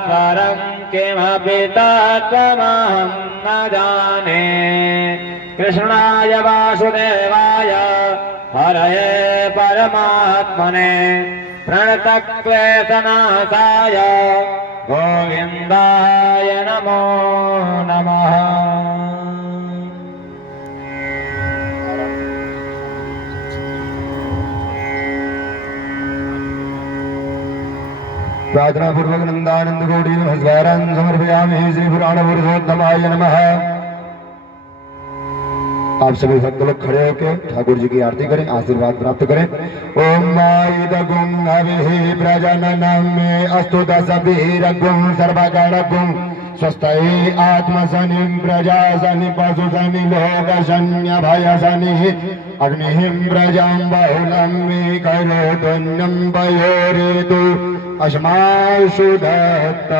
परं किमपि तत्त्वमहं न जाने। कृष्णाय वासुदेवाय हरये परमात्मने प्रणतक्लेशनाशाय गोविन्दाय नमो नमः। प्रार्थना पूर्वक नंदानंद कोटि हजारान समर्पयामि। श्री पुराण पुरुषोत्तमाय नमः। आप सभी भक्त लोग खड़े होकर ठाकुर जी की आरती करें, आशीर्वाद प्राप्त करें। ओम माइदगुं अभिहि प्रजननं मे अस्तु दशभिरगुं सर्वगणगुं स्वस्ति आत्मशनि प्रजाशनि पशुशनि लोकशन्यभयशनि अग्निः प्रजां बहुलं मे करोतुन्नं वयोरेतु अस्मासु दत्त।